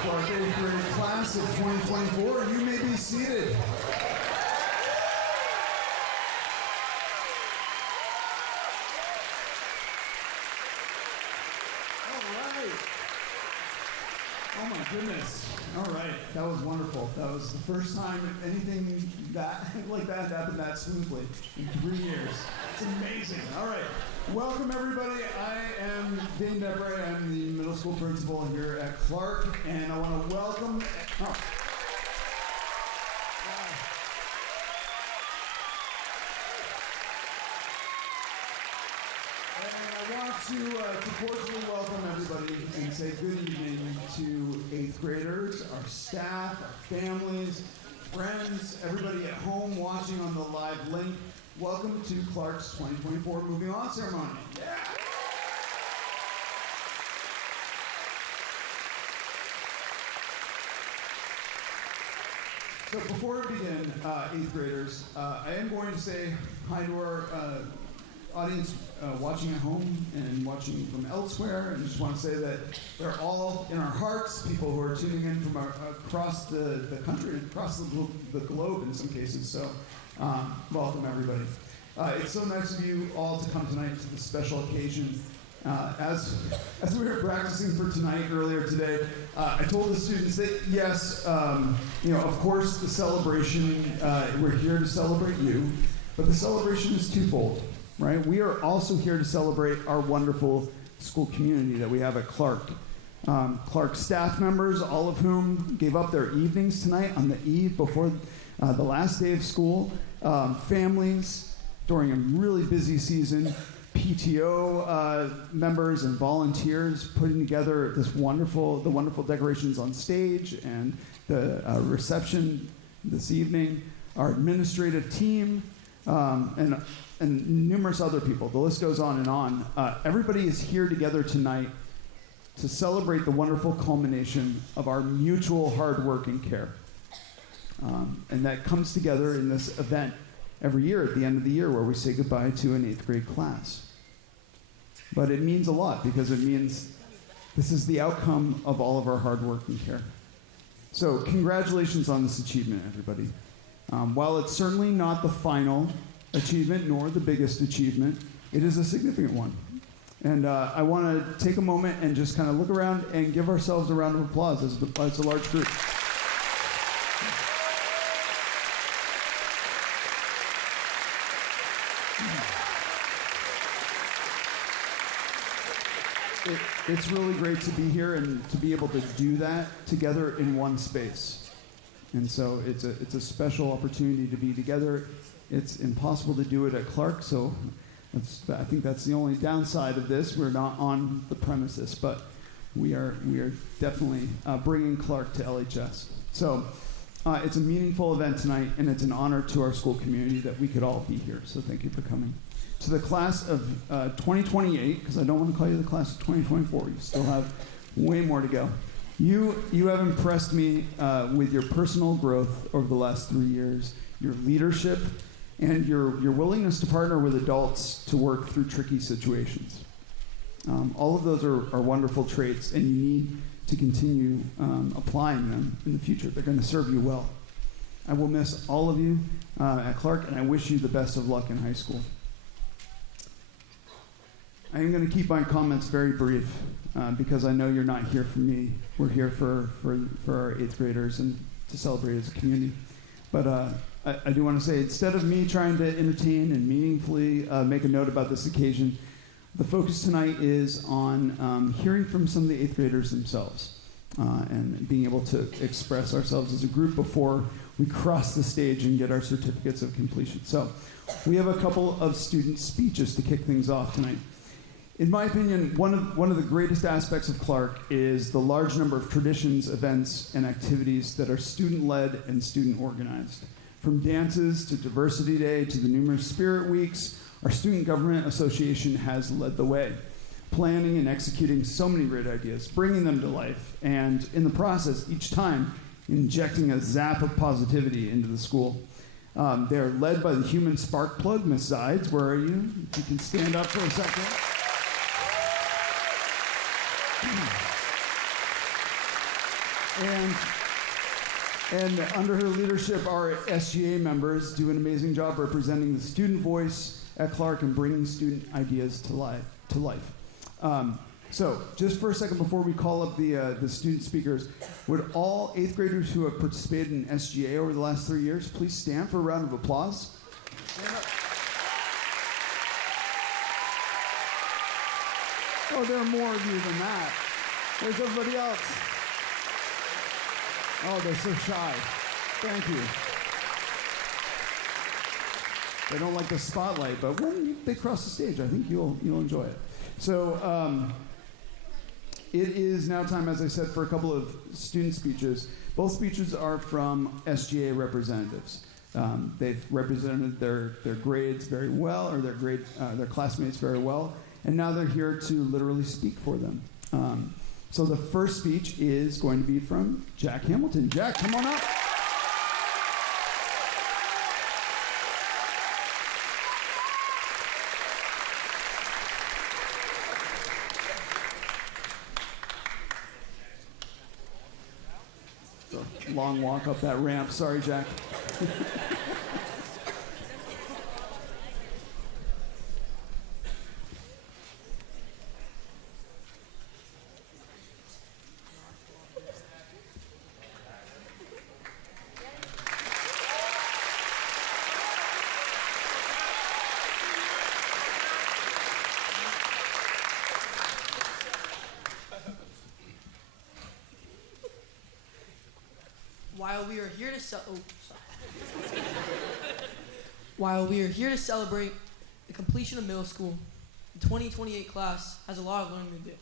Clarke 8th grade class of 2024. You may be seated. All right. Oh my goodness. All right. That was wonderful. That was the first time anything like that happened that smoothly in 3 years. It's amazing. All right. Welcome, everybody. I am Dane Debray. I'm the middle school principal here at Clarke, and I want to welcome... to cordially welcome everybody and say good evening to 8th graders, our staff, our families, friends, everybody at home watching on the live link. Welcome to Clarke's 2024 Moving On ceremony. Yeah. So before we begin, 8th graders, I am going to say hi to our audience watching at home and watching from elsewhere, and just want to say that they're all in our hearts, people who are tuning in from across the country, across the globe in some cases. So welcome, everybody. It's so nice of you all to come tonight to this special occasion. As we were practicing for tonight earlier today, I told the students that yes, of course the celebration, we're here to celebrate you, but the celebration is twofold. Right? We are also here to celebrate our wonderful school community that we have at Clarke. Clarke staff members, all of whom gave up their evenings tonight on the eve before the last day of school. Families during a really busy season. PTO members and volunteers putting together the wonderful decorations on stage and the reception this evening. Our administrative team and numerous other people. The list goes on and on. Everybody is here together tonight to celebrate the wonderful culmination of our mutual hard work and care. And that comes together in this event every year at the end of the year where we say goodbye to an 8th grade class. But it means a lot because it means this is the outcome of all of our hard work and care. So congratulations on this achievement, everybody. While it's certainly not the final achievement nor the biggest achievement, it is a significant one. And I want to take a moment and just kind of look around and give ourselves a round of applause as a large group. It's really great to be here and to be able to do that together in one space. And so it's a special opportunity to be together. It's impossible to do it at Clarke, so I think that's the only downside of this. We're not on the premises, but we are definitely bringing Clarke to LHS. So it's a meaningful event tonight, and it's an honor to our school community that we could all be here. So thank you for coming. To the class of 2028, because I don't want to call you the class of 2024. You still have way more to go. You have impressed me with your personal growth over the last 3 years, your leadership, and your willingness to partner with adults to work through tricky situations. All of those are wonderful traits, and you need to continue applying them in the future. They're going to serve you well. I will miss all of you at Clarke, and I wish you the best of luck in high school. I am going to keep my comments very brief because I know you're not here for me. We're here for our 8th graders and to celebrate as a community. But I do want to say, instead of me trying to entertain and meaningfully make a note about this occasion, the focus tonight is on hearing from some of the 8th graders themselves and being able to express ourselves as a group before we cross the stage and get our certificates of completion. So we have a couple of student speeches to kick things off tonight. In my opinion, one of the greatest aspects of Clarke is the large number of traditions, events, and activities that are student-led and student-organized. From dances to Diversity Day to the numerous Spirit Weeks, our Student Government Association has led the way, planning and executing so many great ideas, bringing them to life, and in the process, each time, injecting a zap of positivity into the school. They are led by the human spark plug, Miss Zides. Where are you? If you can stand up for a second. And under her leadership, our SGA members do an amazing job representing the student voice at Clarke and bringing student ideas to life. So, just for a second before we call up the student speakers, would all 8th graders who have participated in SGA over the last 3 years please stand for a round of applause? Stand up. Oh, there are more of you than that. Where's everybody else? Oh, they're so shy. Thank you. They don't like the spotlight, but when they cross the stage, I think you'll enjoy it. So it is now time, as I said, for a couple of student speeches. Both speeches are from SGA representatives. They've represented their grades very well, or their classmates very well, and now they're here to literally speak for them. So the first speech is going to be from Jack Hamilton. Jack, come on up. It's a long walk up that ramp. Sorry, Jack. While we are here to celebrate the completion of middle school, the 2028 class has a lot of learning to do.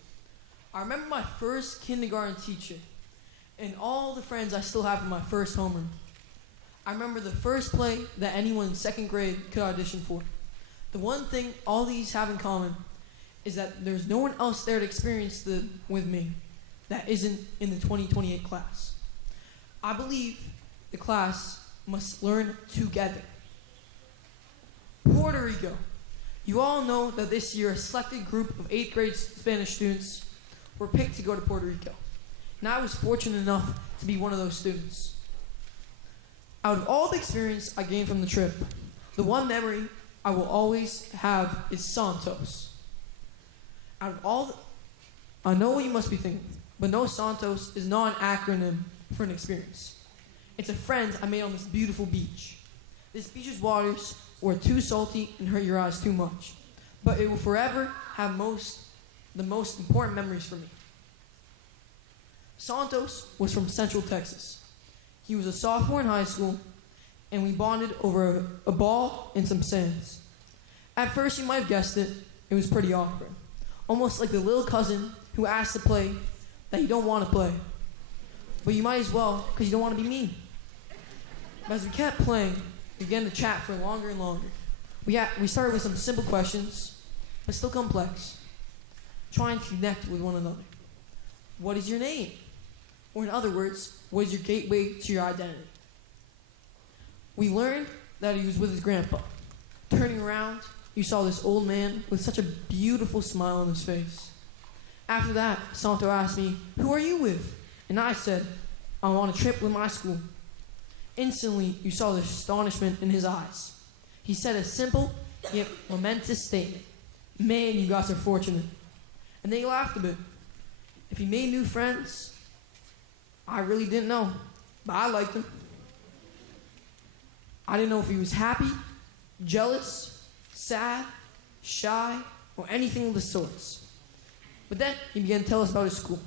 I remember my first kindergarten teacher and all the friends I still have from my first homeroom. I remember the first play that anyone in 2nd grade could audition for. The one thing all these have in common is that there's no one else there to experience with me that isn't in the 2028 class. I believe the class must learn together. Puerto Rico. You all know that this year a selected group of 8th grade Spanish students were picked to go to Puerto Rico. And I was fortunate enough to be one of those students. Out of all the experience I gained from the trip, the one memory I will always have is Santos. Out of all I know what you must be thinking, but no, Santos is not an acronym for an experience. It's a friend I made on this beautiful beach. This beach's waters were too salty and hurt your eyes too much, but it will forever have the most important memories for me. Santos was from Central Texas. He was a sophomore in high school, and we bonded over a ball and some sands. At first, you might have guessed it, it was pretty awkward. Almost like the little cousin who asks to play that you don't want to play. But you might as well, because you don't want to be mean. But as we kept playing, we began to chat for longer and longer. We started with some simple questions, but still complex, trying to connect with one another. What is your name? Or in other words, what is your gateway to your identity? We learned that he was with his grandpa. Turning around, you saw this old man with such a beautiful smile on his face. After that, Santo asked me, "Who are you with?" And I said, "I'm on a trip with my school." Instantly, you saw the astonishment in his eyes. He said a simple yet momentous statement. "Man, you guys are fortunate." And then he laughed a bit. If he made new friends, I really didn't know, but I liked him. I didn't know if he was happy, jealous, sad, shy, or anything of the sorts. But then he began to tell us about his school.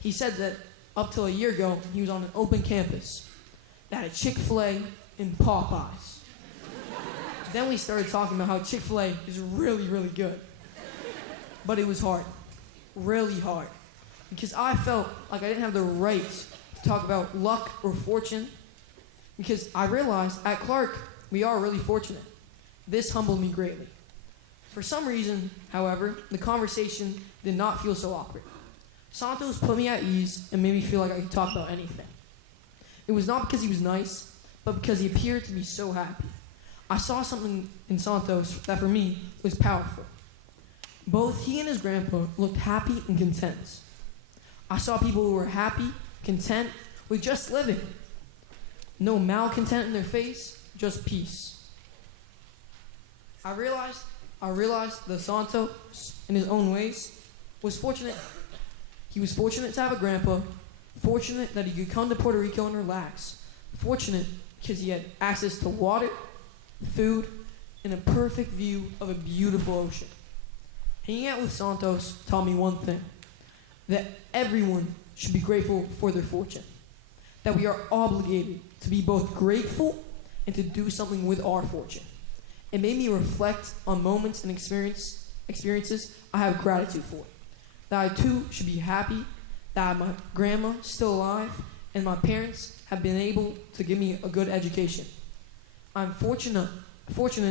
He said that up till a year ago, he was on an open campus that had Chick-fil-A and Popeyes. Then we started talking about how Chick-fil-A is really, really good. But it was hard, really hard, because I felt like I didn't have the right to talk about luck or fortune, because I realized at Clarke, we are really fortunate. This humbled me greatly. For some reason, however, the conversation did not feel so awkward. Santos put me at ease and made me feel like I could talk about anything. It was not because he was nice, but because he appeared to be so happy. I saw something in Santos that for me was powerful. Both he and his grandpa looked happy and content. I saw people who were happy, content, with just living. No malcontent in their face, just peace. I realized that Santos, in his own ways, was fortunate. He was fortunate to have a grandpa, fortunate that he could come to Puerto Rico and relax, fortunate because he had access to water, food, and a perfect view of a beautiful ocean. Hanging out with Santos taught me one thing, that everyone should be grateful for their fortune, that we are obligated to be both grateful and to do something with our fortune. It made me reflect on moments and experiences I have gratitude for, that I too should be happy that my grandma is still alive and my parents have been able to give me a good education. I'm fortunate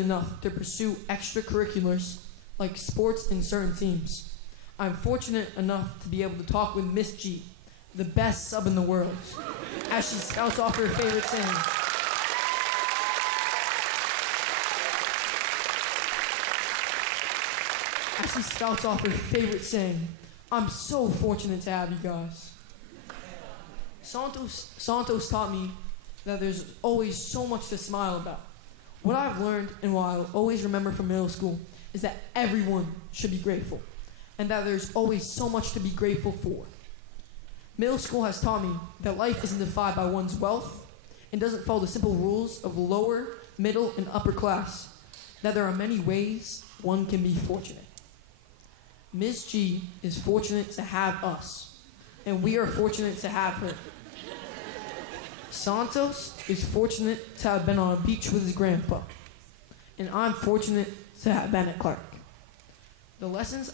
enough to pursue extracurriculars like sports and certain teams. I'm fortunate enough to be able to talk with Miss G, the best sub in the world, as she spouts off her favorite saying. As she spouts off her favorite saying. I'm so fortunate to have you guys. Santos taught me that there's always so much to smile about. What I've learned and what I'll always remember from middle school is that everyone should be grateful, and that there's always so much to be grateful for. Middle school has taught me that life isn't defined by one's wealth and doesn't follow the simple rules of lower, middle, and upper class, that there are many ways one can be fortunate. Ms. G is fortunate to have us, and we are fortunate to have her. Santos is fortunate to have been on a beach with his grandpa, and I'm fortunate to have been at Clarke. The lessons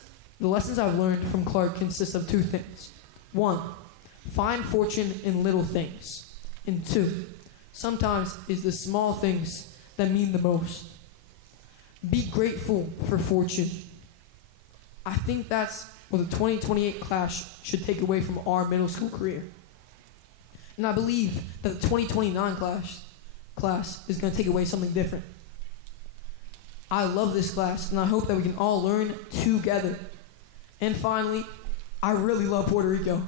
I've learned from Clarke consist of two things. 1, find fortune in little things. And 2, sometimes it's the small things that mean the most. Be grateful for fortune. I think that's what the 2028 class should take away from our middle school career. And I believe that the 2029 class is going to take away something different. I love this class, and I hope that we can all learn together. And finally, I really love Puerto Rico.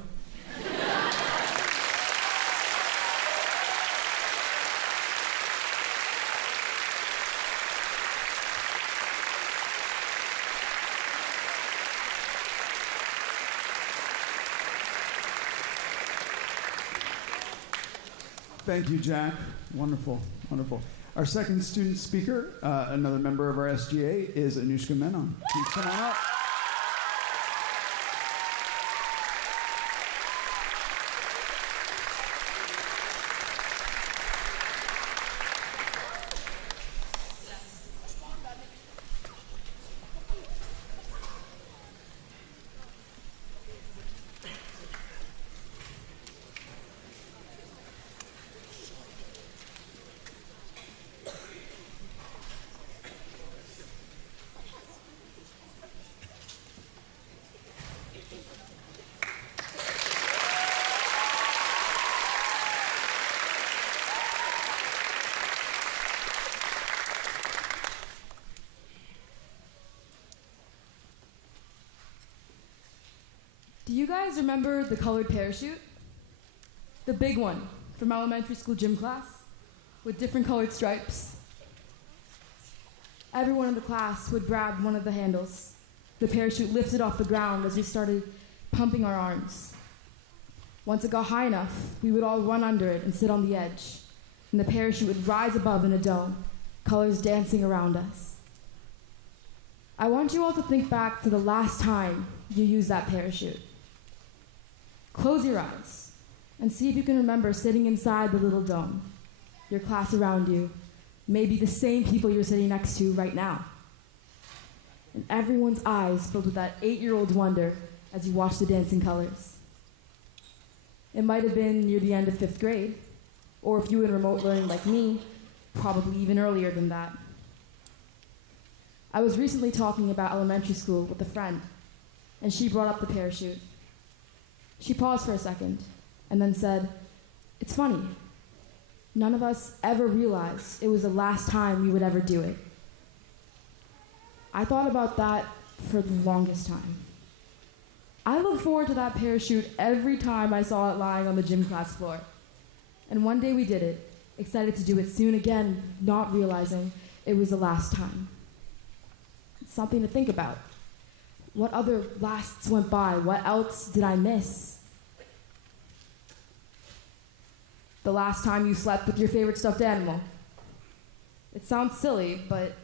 Thank you, Jack. Wonderful, wonderful. Our second student speaker, another member of our SGA, is Anushka Menon. Please come on up. Do you guys remember the colored parachute? The big one from elementary school gym class with different colored stripes? Everyone in the class would grab one of the handles. The parachute lifted off the ground as we started pumping our arms. Once it got high enough, we would all run under it and sit on the edge, and the parachute would rise above in a dome, colors dancing around us. I want you all to think back to the last time you used that parachute. Close your eyes and see if you can remember sitting inside the little dome, your class around you, maybe the same people you're sitting next to right now. And everyone's eyes filled with that 8-year-old wonder as you watch the dancing colors. It might have been near the end of 5th grade, or if you were in remote learning like me, probably even earlier than that. I was recently talking about elementary school with a friend, and she brought up the parachute. She paused for a second, and then said, "It's funny. None of us ever realized it was the last time we would ever do it." I thought about that for the longest time. I look forward to that parachute every time I saw it lying on the gym class floor. And one day we did it, excited to do it soon again, not realizing it was the last time. It's something to think about. What other lasts went by? What else did I miss? The last time you slept with your favorite stuffed animal. It sounds silly, but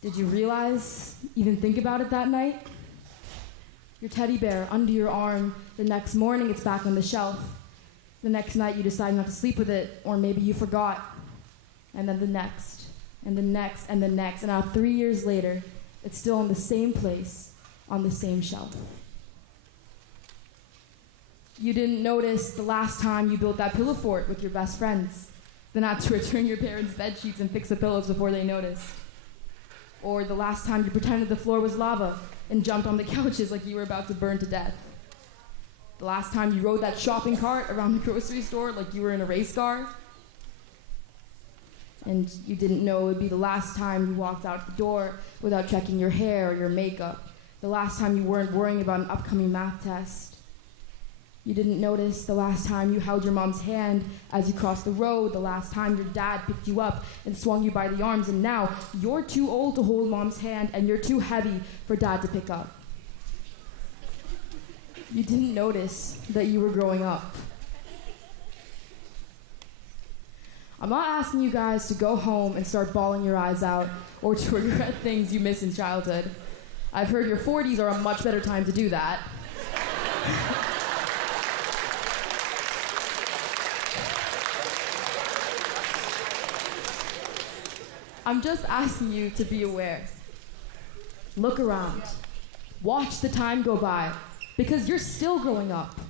did you realize, even think about it that night? Your teddy bear under your arm, the next morning it's back on the shelf. The next night you decide not to sleep with it, or maybe you forgot. And then the next, and the next, and the next, and now 3 years later, it's still in the same place, on the same shelf. You didn't notice the last time you built that pillow fort with your best friends, then had to return your parents' bed sheets and fix the pillows before they noticed. Or the last time you pretended the floor was lava and jumped on the couches like you were about to burn to death. The last time you rode that shopping cart around the grocery store like you were in a race car. And you didn't know it would be the last time you walked out the door without checking your hair or your makeup. The last time you weren't worrying about an upcoming math test. You didn't notice the last time you held your mom's hand as you crossed the road, the last time your dad picked you up and swung you by the arms, and now you're too old to hold mom's hand and you're too heavy for dad to pick up. You didn't notice that you were growing up. I'm not asking you guys to go home and start bawling your eyes out or to regret things you missed in childhood. I've heard your 40s are a much better time to do that. I'm just asking you to be aware. Look around. Watch the time go by, because you're still growing up.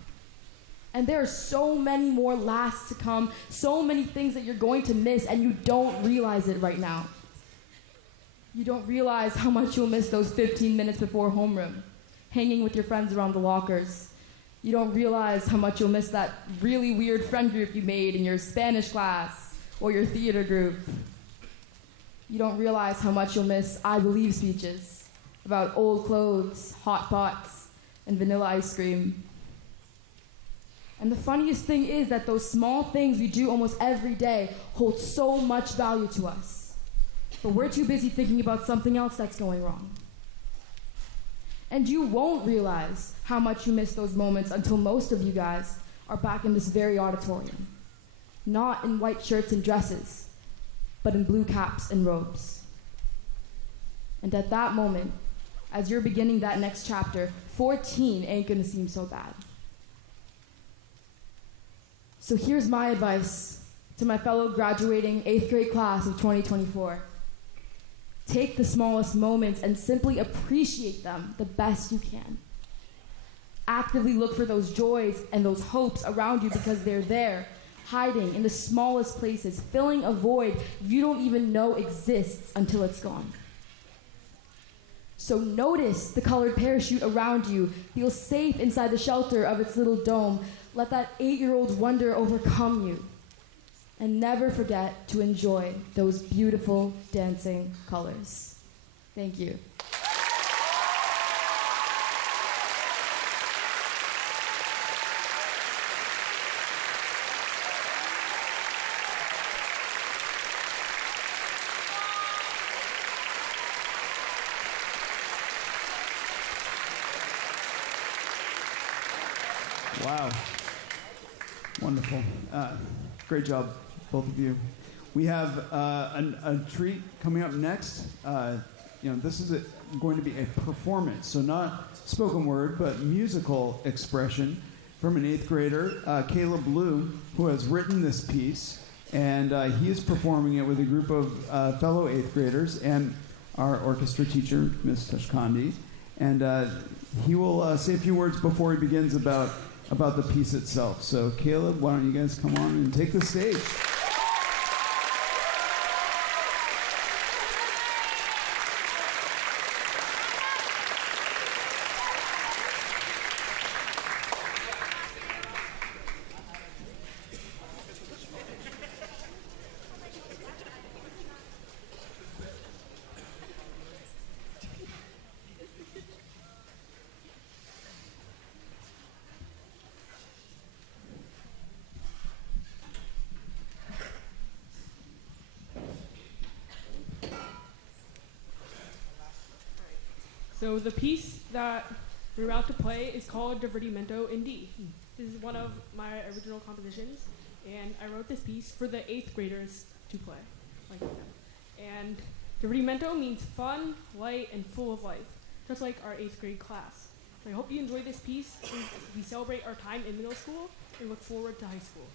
And there are so many more lasts to come, so many things that you're going to miss, and you don't realize it right now. You don't realize how much you'll miss those 15 minutes before homeroom, hanging with your friends around the lockers. You don't realize how much you'll miss that really weird friend group you made in your Spanish class or your theater group. You don't realize how much you'll miss I Believe speeches about old clothes, hot pots, and vanilla ice cream. And the funniest thing is that those small things we do almost every day hold so much value to us. But we're too busy thinking about something else that's going wrong. And you won't realize how much you miss those moments until most of you guys are back in this very auditorium. Not in white shirts and dresses, but in blue caps and robes. And at that moment, as you're beginning that next chapter, 14 ain't gonna seem so bad. So here's my advice to my fellow graduating 8th grade class of 2024. Take the smallest moments and simply appreciate them the best you can. Actively look for those joys and those hopes around you because they're there, hiding in the smallest places, filling a void you don't even know exists until it's gone. So notice the colored parachute around you. Feel safe inside the shelter of its little dome. Let that 8-year-old wonder overcome you. And never forget to enjoy those beautiful dancing colors. Thank you. Wow. Wonderful. Great job, both of you. We have a treat coming up next. This is going to be a performance, so not spoken word, but musical expression from an 8th grader, Caleb Liu, who has written this piece, and he is performing it with a group of fellow 8th graders and our orchestra teacher, Ms. Tashkandi. And he will say a few words before he begins about the piece itself. So Caleb, why don't you guys come on and take the stage? So the piece that we're about to play is called Divertimento in D. This is one of my original compositions, and I wrote this piece for the 8th graders to play. And Divertimento means fun, light, and full of life, just like our 8th grade class. So I hope you enjoy this piece as we celebrate our time in middle school and look forward to high school.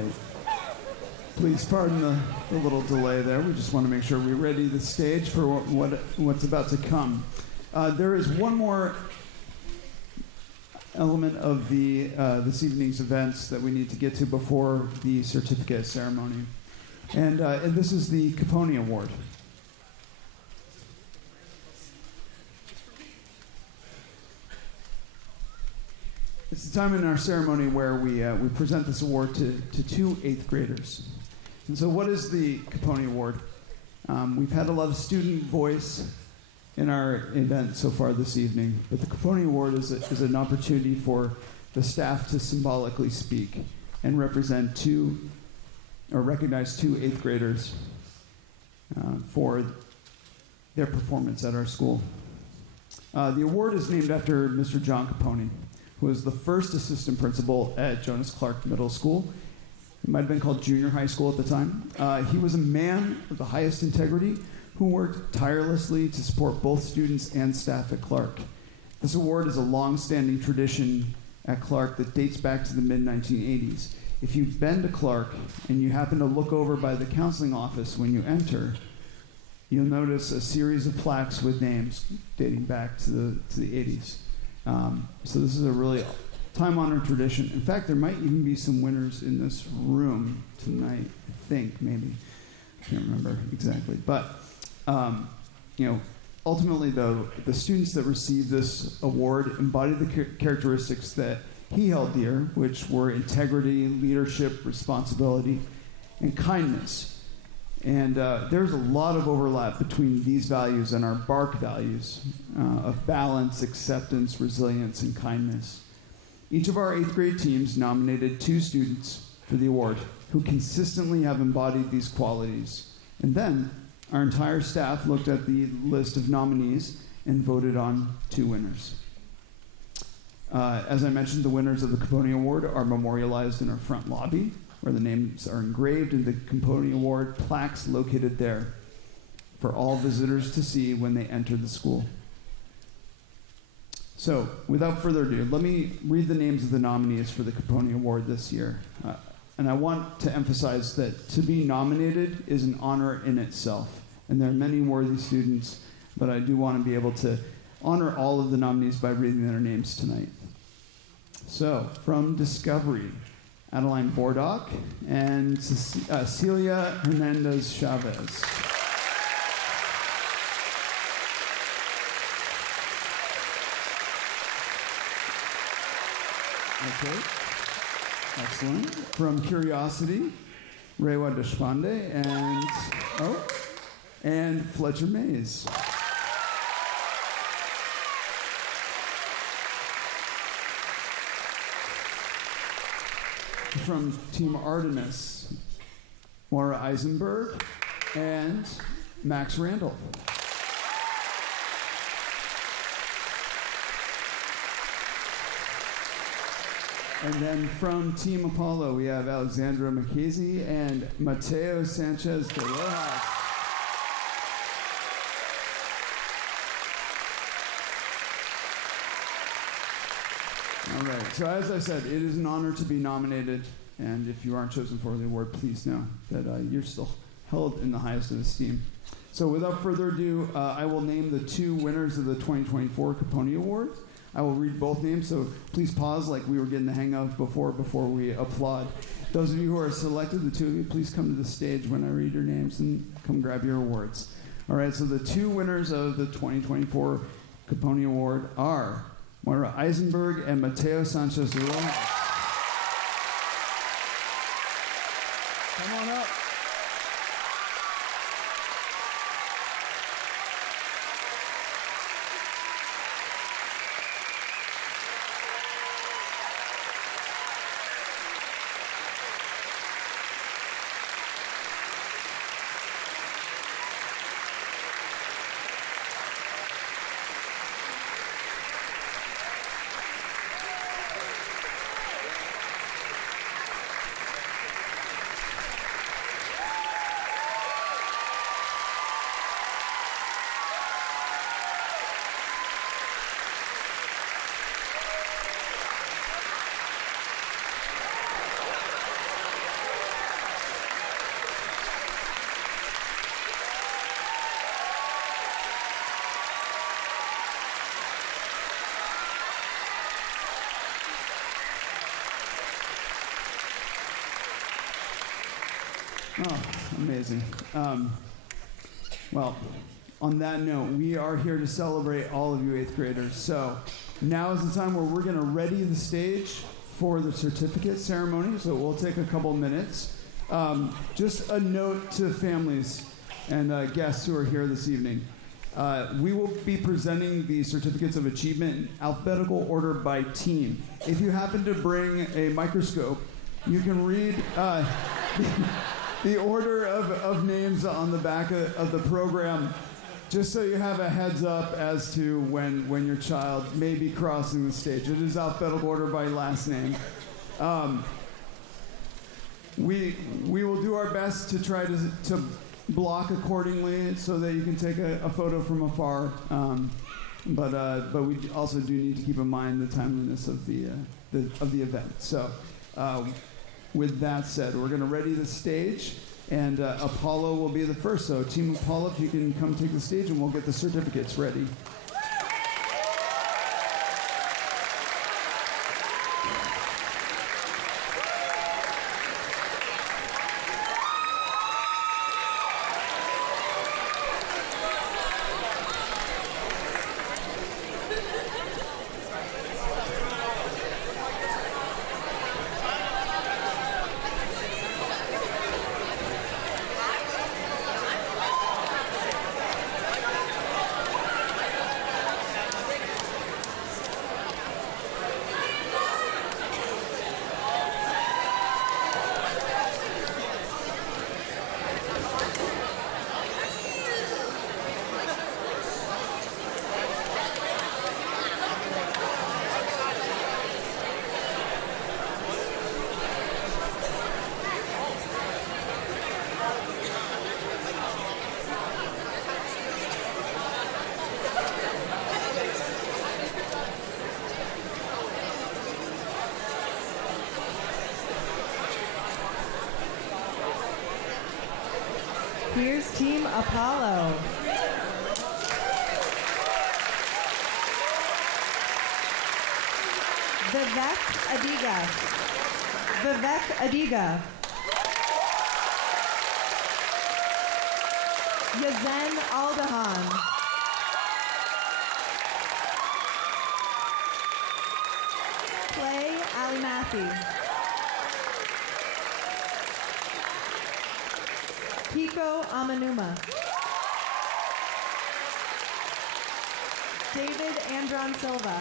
right. Please pardon the little delay there. We just want to make sure we ready the stage for what's about to come. There is one more element of this evening's events that we need to get to before the certificate ceremony. And this is the Capone Award. It's the time in our ceremony where we present this award to two 8th graders. And so what is the Capone Award? We've had a lot of student voice in our event so far this evening, but the Capone Award is an opportunity for the staff to symbolically speak and recognize two 8th graders for their performance at our school. The award is named after Mr. John Capone, who was the first assistant principal at Jonas Clarke Middle School. It might have been called junior high school at the time. He was a man of the highest integrity who worked tirelessly to support both students and staff at Clarke. This award is a long-standing tradition at Clarke that dates back to the mid-1980s. If you've been to Clarke and you happen to look over by the counseling office when you enter, you'll notice a series of plaques with names dating back to the 80s. So this is a really time-honored tradition. In fact, there might even be some winners in this room tonight, I think, maybe. I can't remember exactly. But, ultimately, though, the students that received this award embodied the characteristics that he held dear, which were integrity, leadership, responsibility, and kindness. And there's a lot of overlap between these values and our BARC values of balance, acceptance, resilience, and kindness. Each of our 8th grade teams nominated 2 students for the award who consistently have embodied these qualities. And then our entire staff looked at the list of nominees and voted on 2 winners. As I mentioned, the winners of the Capone Award are memorialized in our front lobby, where the names are engraved in the Capone Award plaques located there for all visitors to see when they enter the school. So, without further ado, let me read the names of the nominees for the Capone Award this year. And I want to emphasize that to be nominated is an honor in itself. And there are many worthy students, but I do want to be able to honor all of the nominees by reading their names tonight. So, from Discovery, Adeline Bordock and Celia Hernandez Chavez. Okay, excellent. From Curiosity, Rewa Deshpande and Fletcher Mays. From Team Artemis, Maura Eisenberg and Max Randall. And then from Team Apollo, we have Alexandra McKaysey and Mateo Sanchez de Rojas. All right, so as I said, it is an honor to be nominated, and if you aren't chosen for the award, please know that you're still held in the highest of esteem. So without further ado, I will name the 2 winners of the 2024 Capone Award. I will read both names, so please pause like we were getting the hang of before we applaud. Those of you who are selected, the 2 of you, please come to the stage when I read your names and come grab your awards. All right, so the 2 winners of the 2024 Capone Award are Moira Eisenberg and Mateo Sanchez de Rojas. Come on up. Oh, amazing. Well, on that note, we are here to celebrate all of you 8th graders. So now is the time where we're going to ready the stage for the certificate ceremony. So we'll take a couple minutes. Just a note to families and guests who are here this evening. We will be presenting the certificates of achievement in alphabetical order by team. If you happen to bring a microscope, you can read the order of names on the back of the program, just so you have a heads up as to when your child may be crossing the stage. It is alphabetical order by last name. We will do our best to try to block accordingly so that you can take a photo from afar. But we also do need to keep in mind the timeliness of the event. So with that said, we're going to ready the stage, and Apollo will be the first. So Team Apollo, if you can come take the stage, and we'll get the certificates ready. Here's Team Apollo. Vivek Adiga. Vivek Adiga. Yazen Aldahan. Clay Alimathi. Kiko Amanuma. David Andron Silva.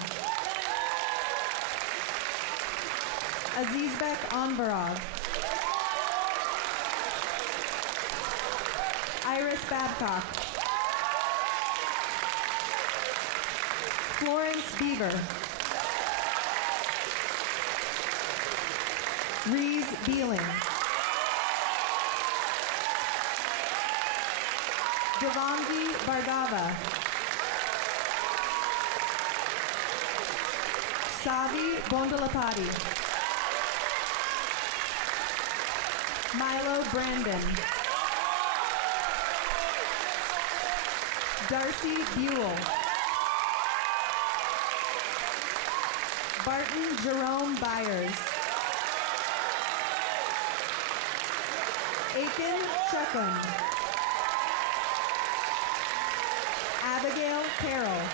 Azizbek Anvarov. Iris Babcock. Florence Beaver. Reese Beeling. Devangi Bhargava. Savi Bondalapati. Milo Brandon. Darcy Buell. Barton Jerome Byers. Aiken Chekun. Abigail Carroll.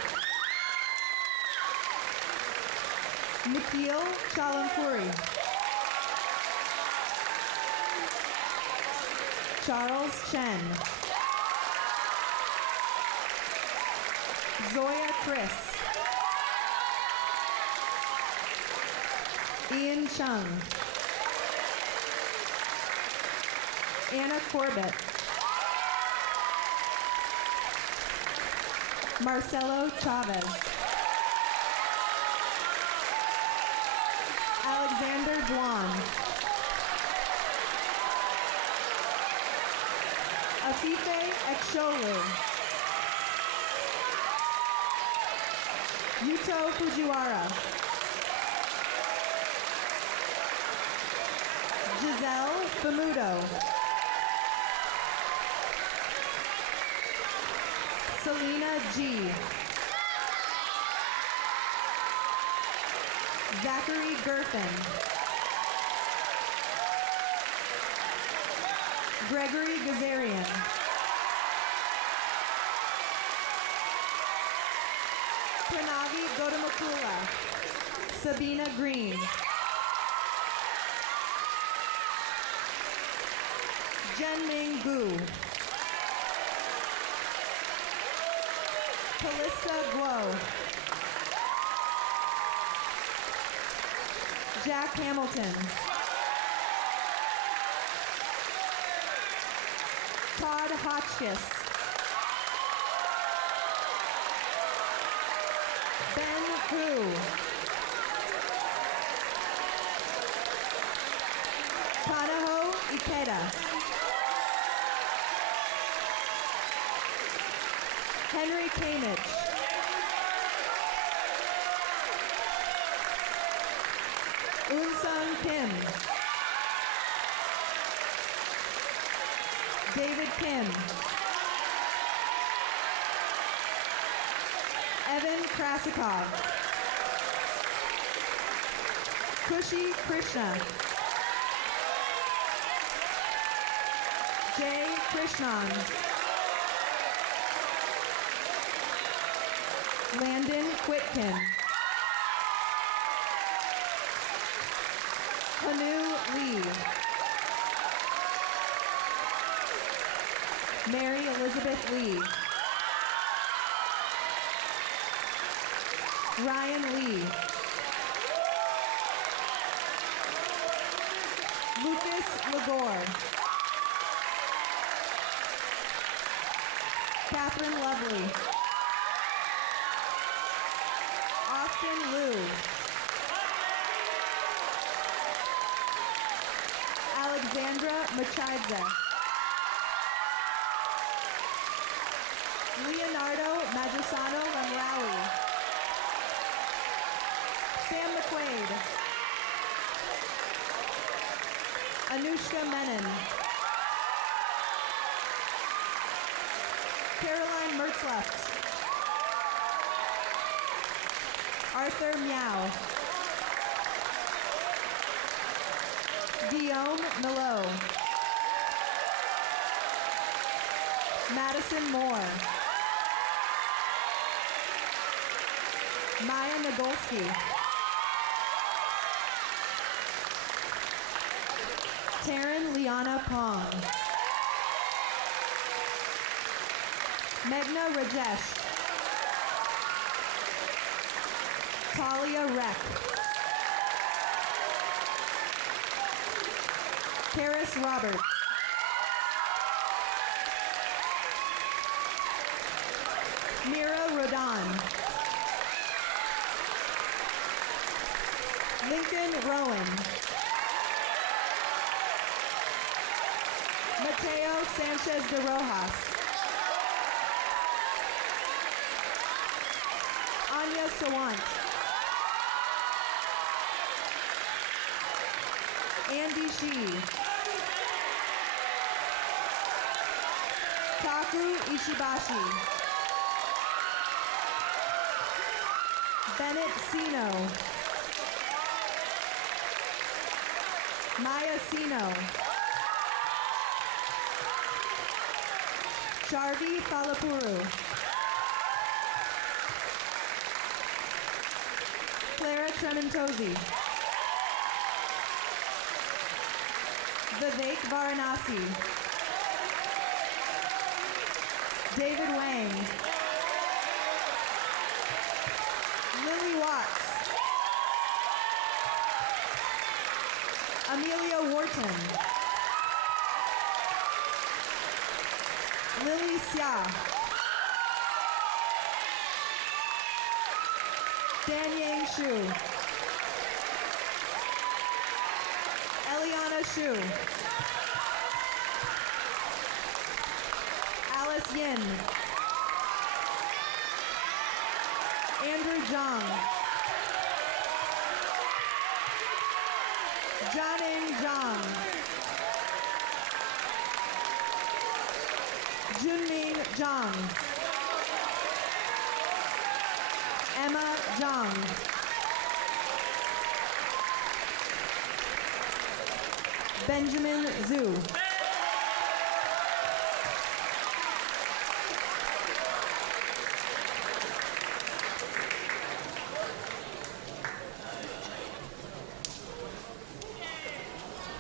Nikhil Chalampuri. Charles Chen. Zoya Chris. Ian Chung. Anna Corbett. Marcelo Chavez. Alexander Dwan. Afife Eksholu. Yuto Fujiwara. Giselle Famudo. Selena G. Zachary Gerfin. Gregory Gazarian. Pranavi Godamakula. Sabina Green. Jenming Gu. Callista Guo. Jack Hamilton. Todd Hotchkiss. Ben Hu. Kanaho Ikeda. Henry Kanich. Unsung Kim. David Kim. Evan Krasikov. Kushi Krishna. Jay Krishnan. Landon Quitkin. Hanu Lee. Mary Elizabeth Lee. Ryan Lee. Lucas Lagore. Catherine Lovely. Austin Liu. Alexandra Machidze. Leonardo Magisano Lamraoui. Sam McQuaid. Anushka Menon. Caroline Mertzleft. Arthur Miao. Guillaume Millot. Madison Moore. Maya Nagolski. Taryn Liana Pong. Meghna Rajesh. Talia Reck. Karis Roberts. Mira Rodan. Lincoln Rowan. Mateo Sanchez de Rojas. Anya Sawant. Andy Shee. Taku Ishibashi. Bennett Sino. Maya Sino. Charvi Falapuru. Clara Trementosi. Vivek Varanasi. David Wang. Lily Watts. Amelia Wharton. Lily Xia. Dan Yang Shu. Eliana Shu. Alice Yin. Andrew Zhang. Jianing Zhang. Junming Zhang. Emma Zhang. Benjamin Zhu.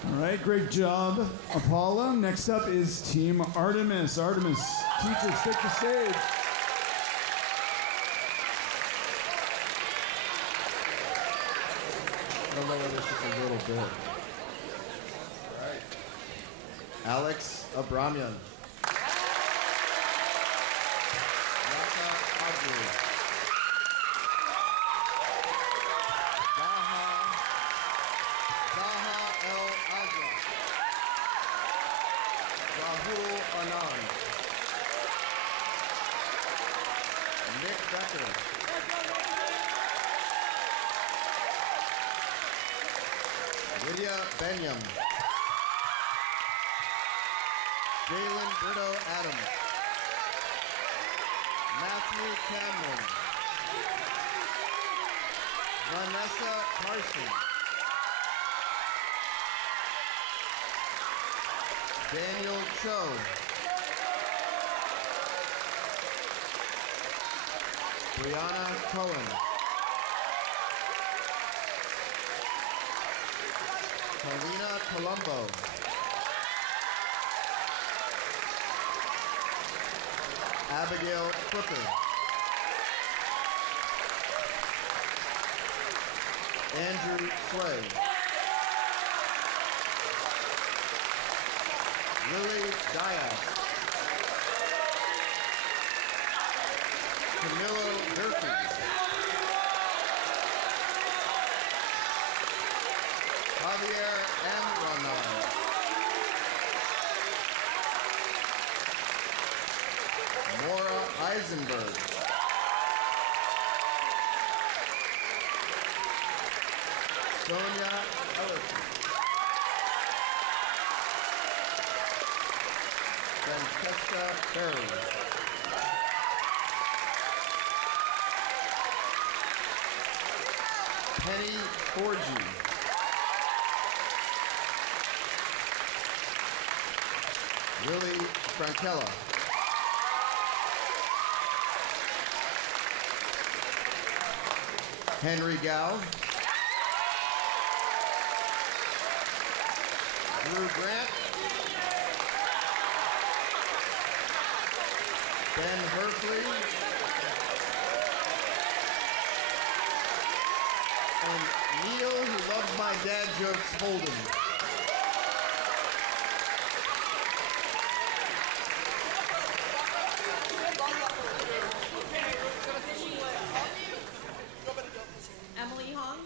All right, great job, Apollo. Next up is Team Artemis. Artemis, teachers, take the stage. I'll lower this just a little bit. All right. Alex Abramian. Raka Adri. Zaha El Azra. Rahul Anand. Nick Becker. Lydia Benyam. Jalen Brito Adams. Matthew Cameron. Vanessa Carson. Daniel Cho. Brianna Cohen. Paulina Colombo. Abigail Crooker. Andrew Slay. Lily Dias. Camilo Durfee. Javier Amronan. Maura Eisenberg. Sonia Ellison. Francesca Berry. Penny Forgy. Lily Frankella. Henry Gow. Drew Grant. Ben Herfley. And Neil, who loves my dad jokes, Holden. Emily Hong.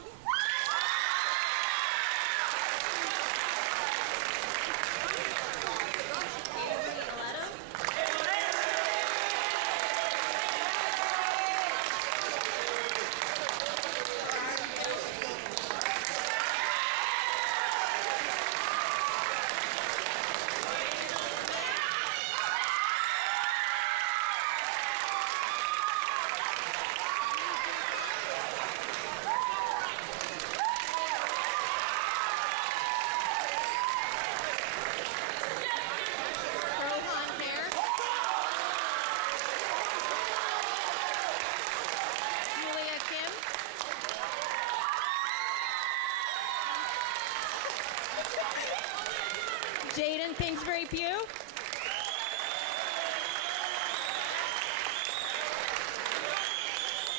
Jaden Kingsbury Pugh.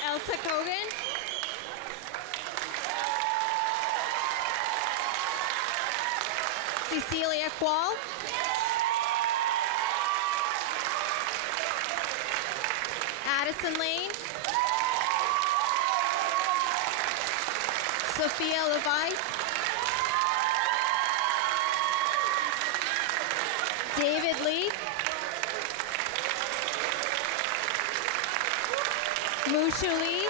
Elsa Kogan. Cecilia Quall. Addison Lane. Sophia Levi. David Lee. Mushu Lee.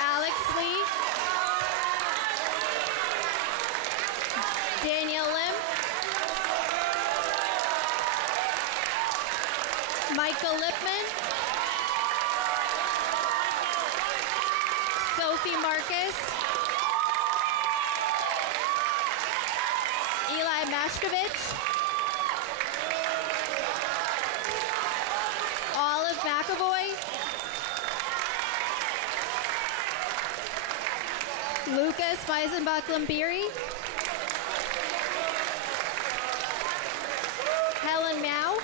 Alex Lee. Daniel Lim. Michael Lipman. Sophie Marcus. Eli Mashkovich. Olive McAvoy. Lucas Meisenbach-Lambiri, Helen Mao,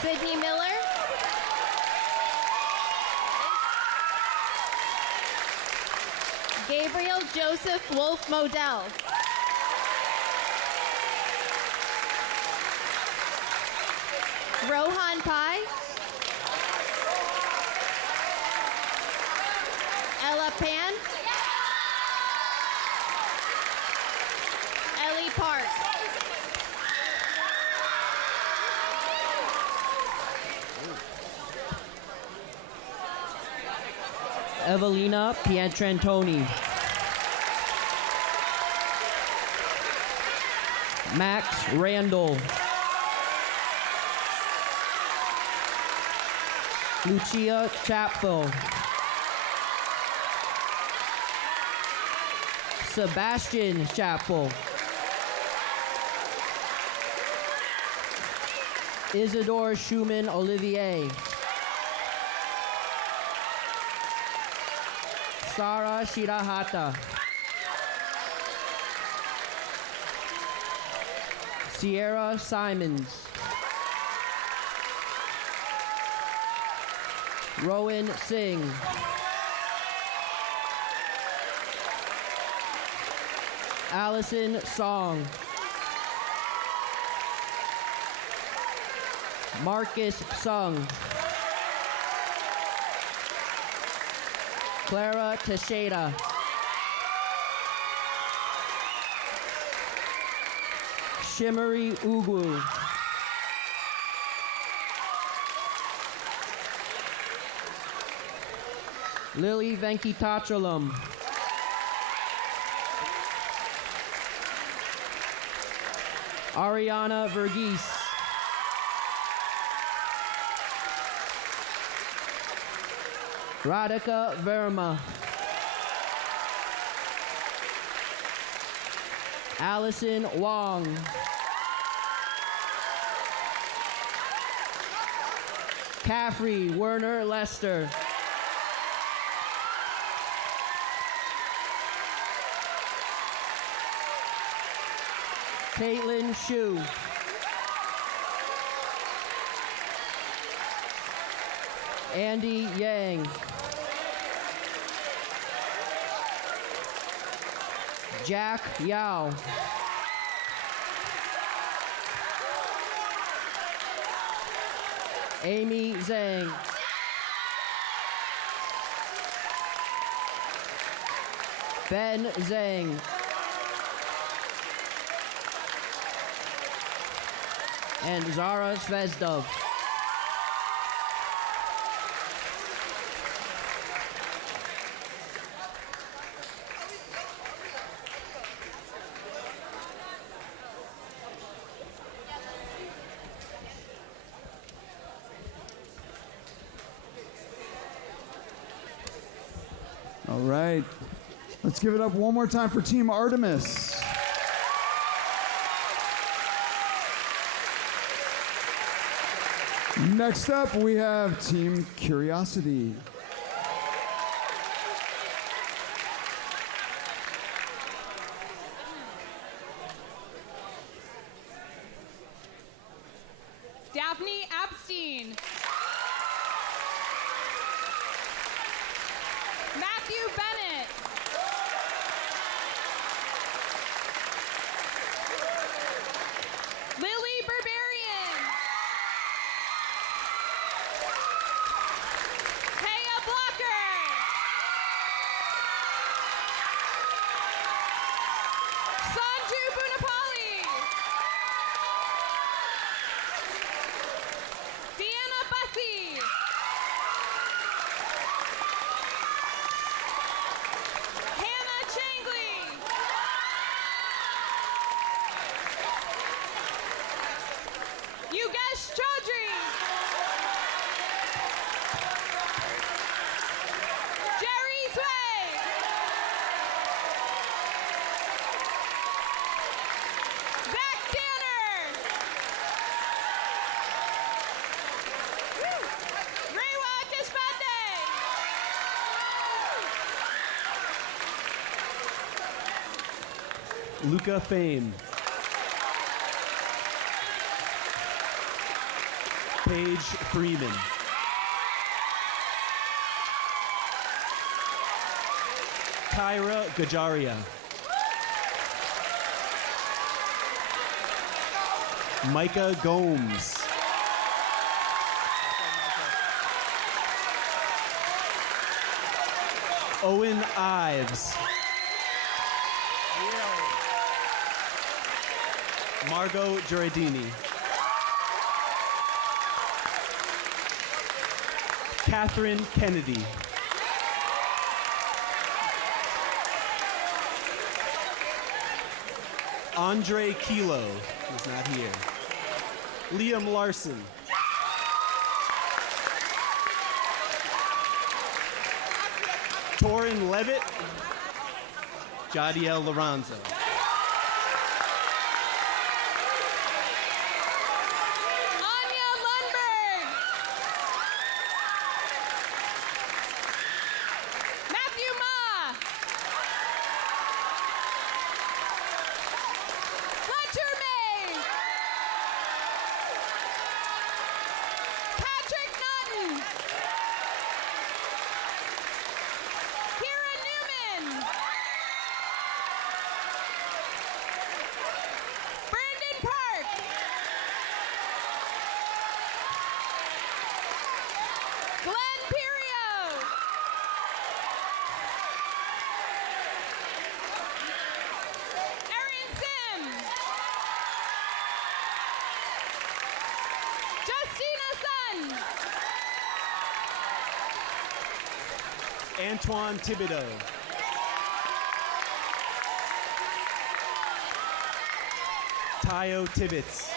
Sydney Miller, Gabriel Joseph Wolf Modell, Rohan Pai, Ella Pan, Ellie Park, Evelina Pietrantoni, Max Randall, Lucia Chapfel, Sebastian Chapel, Isidore Schumann Olivier, Sara Shirahata, Sierra Simons, Rowan Singh, Allison Song, Marcus Sung, Clara Teixeira, Shimmery Ugu, Lily Venkatachalam, Ariana Verghese, Radhika Verma, Allison Wong, Caffrey Werner Lester, Caitlin Shu, Andy Yang, Jack Yao, Amy Zhang, Ben Zhang, and Zara Zvezdov. All right. Let's give it up one more time for Team Artemis. Next up, we have Team Curiosity. Daphne Epstein. Matthew Bennett. Lily Berberian. Taya Blocker. Sanju Bunapali. Deanna Bussey. Luca Fame. Paige Freeman. Kyra Gajaria. Micah Gomes. Owen Ives. Margot Giardini. Catherine Kennedy. Andre Kilo is not here. Liam Larson. Torin Levitt. Jadiel Lorenzo. Anya Lundberg. Matthew Ma. Fletcher May. Patrick Naughton. Kira Newman. Brandon Park. Glenn Pirio. Erin Sim. Justina Sun. Antoine Thibodeau. Tayo Tibbetts.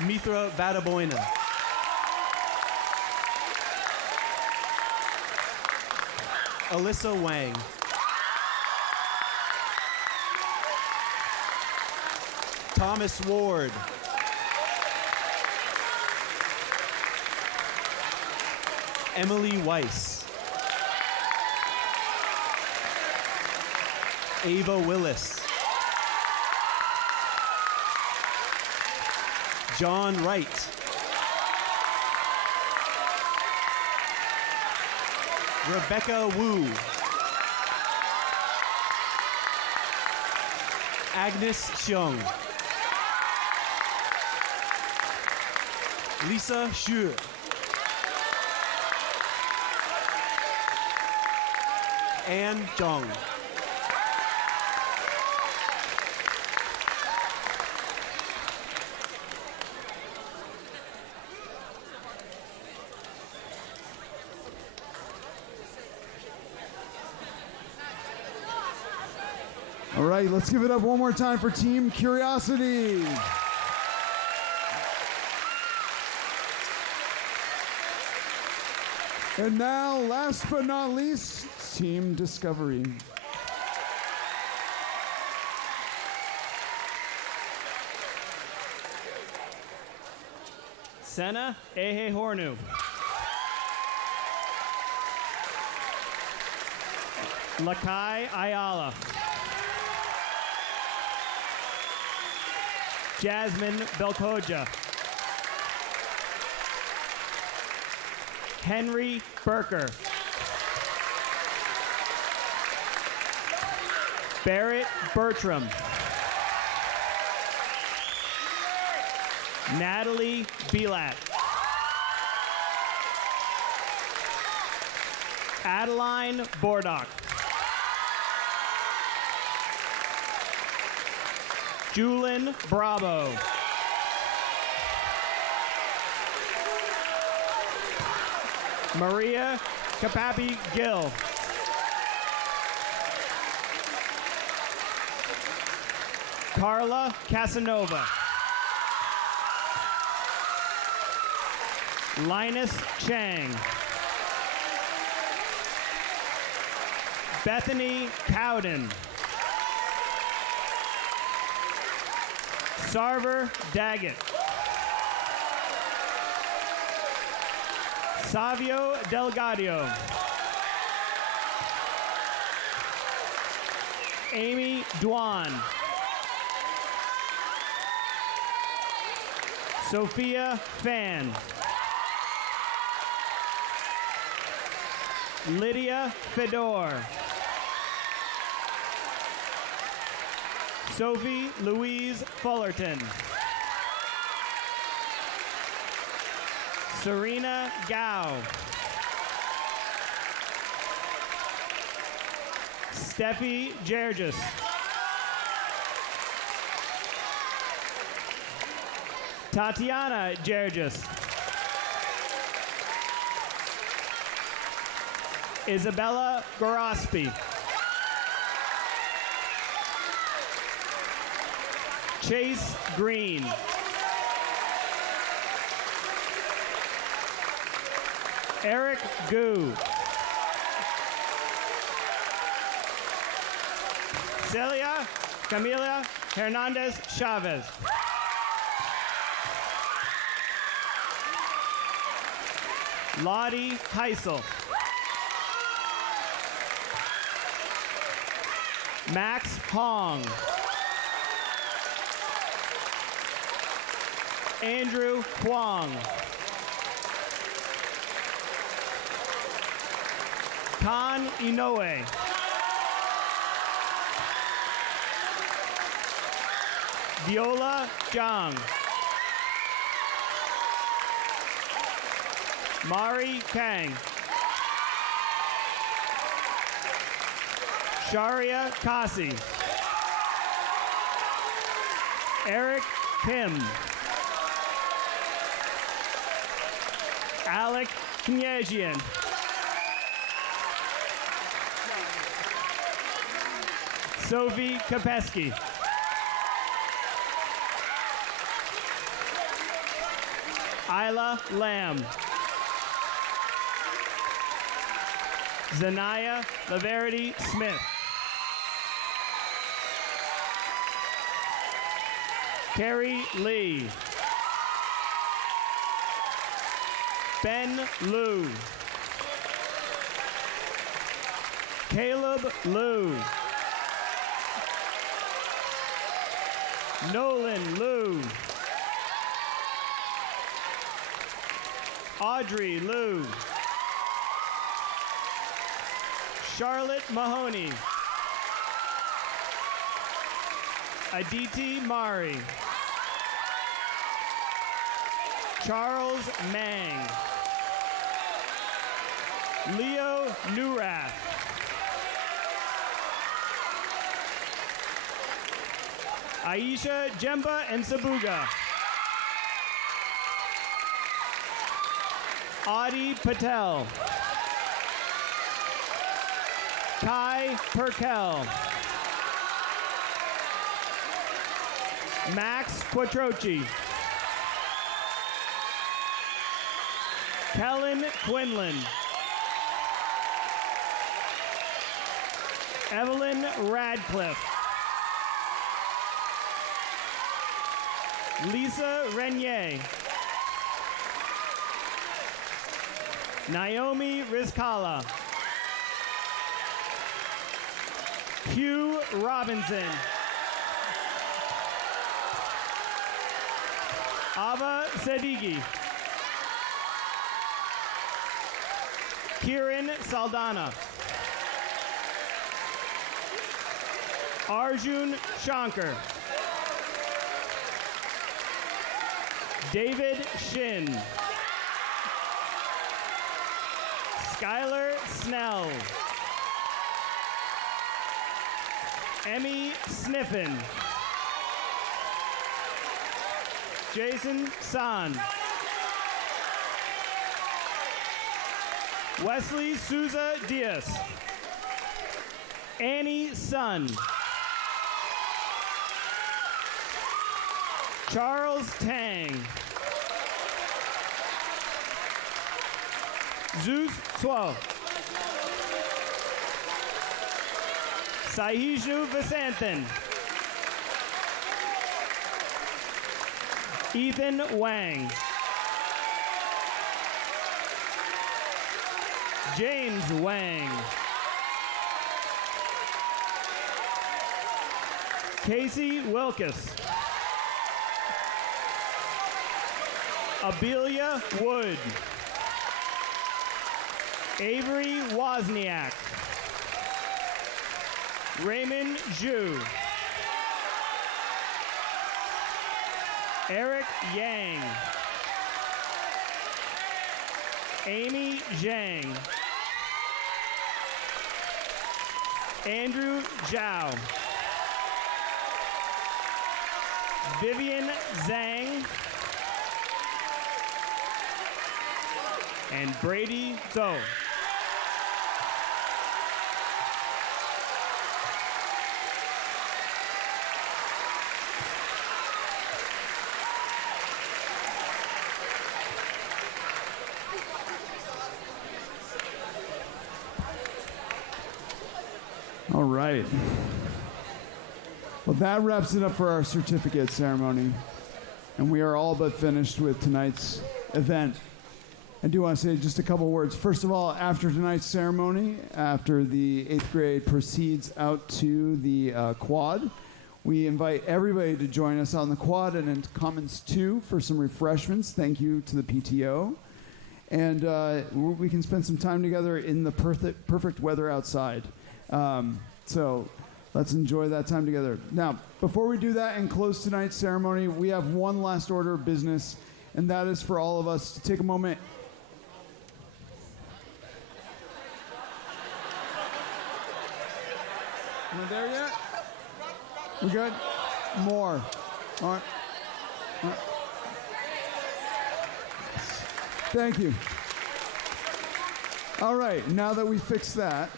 Mithra Vadaboina. Alyssa Wang. Thomas Ward. Emily Weiss. Ava Willis. John Wright. Rebecca Wu. Agnes Xiong. Lisa Xu. Anne Zhong. All right, let's give it up one more time for Team Curiosity. And now, last but not least, Team Discovery. Senna Ehe Hornu. Lakai Ayala. Jasmine Belkoja. Henry Berker. Barrett Bertram. Natalie Belat. Adeline Bordock. Julin Bravo. Maria Kapapi Gill. Carla Casanova. Linus Chang. Bethany Cowden. Sarver Daggett. Savio Delgadio. Amy Dwan. Sophia Fan. Lydia Fedor. Sophie Louise Fullerton. Serena Gao. Steffi Gergis. Tatiana Gergis. Isabella Gorospi. Chase Green. Eric Gu. Celia Camila Hernandez Chavez. Lottie Heisel. Max Hong. Andrew Huang. Kan Inoue. Viola Zhang. Mari Kang. Sharia Kasi. Eric Kim. Alec Knyajian. Sophie Kopeski. Isla Lamb. Zanaya Laverity Smith. Carrie Lee. Ben Liu. Caleb Liu. Nolan Liu. Audrey Liu. Charlotte Mahoney. Aditi Mari. Charles Mang. Leo Nurath. Aisha Jemba and Sabuga. Adi Patel. Kai Perkel. Max Quattrochi. Kellen Quinlan. Evelyn Radcliffe. Lisa Renier. Naomi Rizkala. Hugh Robinson. Ava Sedigi. Kiran Saldana. Arjun Shankar. David Shin. Skylar Snell. Emmy Sniffen. Jason San. Wesley Souza Diaz. Annie Sun. Charles Tang. Zeus Swell. Sahiju Vasanthan. Ethan Wang. James Wang. Casey Wilkes. Abelia Wood. Avery Wozniak. Raymond Zhu. Eric Yang. Amy Zhang. Andrew Zhao. Vivian Zhang. And Brady Zhou. All right. Well, that wraps it up for our certificate ceremony. And we are all but finished with tonight's event. I do want to say just a couple words. First of all, after tonight's ceremony, after the 8th grade proceeds out to the quad, we invite everybody to join us on the quad and into Commons 2 for some refreshments. Thank you to the PTO. And we can spend some time together in the perfect weather outside. So let's enjoy that time together. Now, before we do that and close tonight's ceremony, we have one last order of business, and that is for all of us to take a moment. Am I there yet? We good? More. All right. All right. Thank you. All right, now that we fixed that,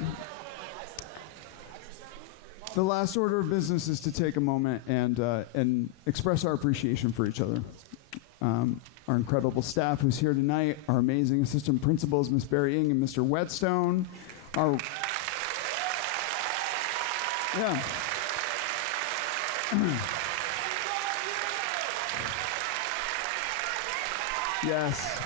the last order of business is to take a moment and express our appreciation for each other. Our incredible staff who's here tonight, our amazing assistant principals, Miss Barry Ng and Mr. Whetstone. Yes.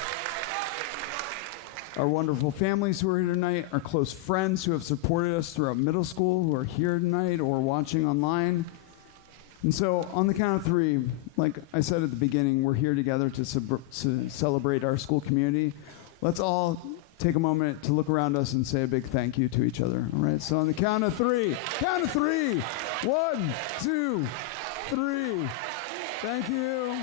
Our wonderful families who are here tonight, our close friends who have supported us throughout middle school, who are here tonight or watching online. And so on the count of 3, like I said at the beginning, we're here together to celebrate our school community. Let's all take a moment to look around us and say a big thank you to each other. All right, so on the count of 3. Count of 3. 1, 2, 3. Thank you.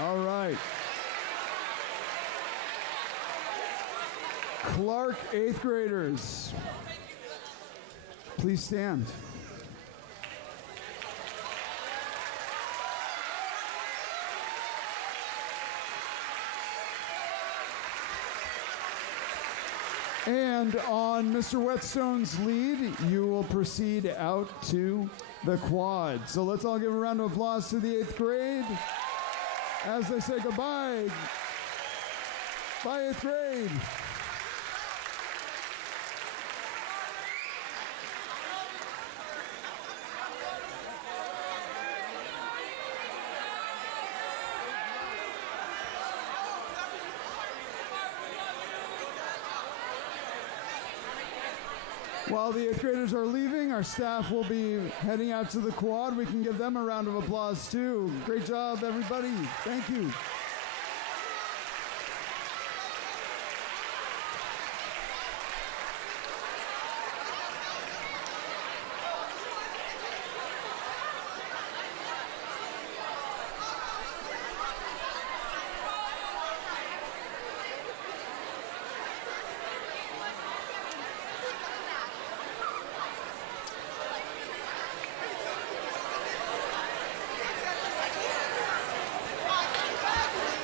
All right. Clarke 8th graders, please stand. And on Mr. Whetstone's lead, you will proceed out to the quad. So let's all give a round of applause to the 8th grade as they say goodbye. Bye, 8th grade. While the 8th graders are leaving, our staff will be heading out to the quad. We can give them a round of applause, too. Great job, everybody. Thank you.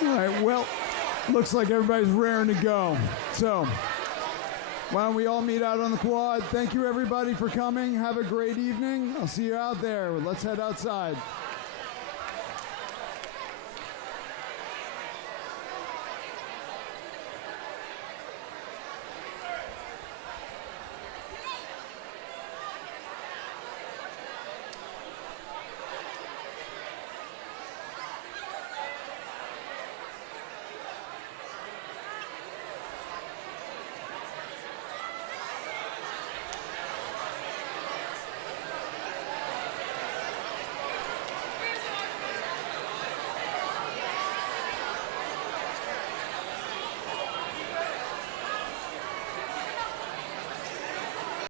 All right, well, looks like everybody's raring to go. So, why don't we all meet out on the quad? Thank you, everybody, for coming. Have a great evening. I'll see you out there. Let's head outside.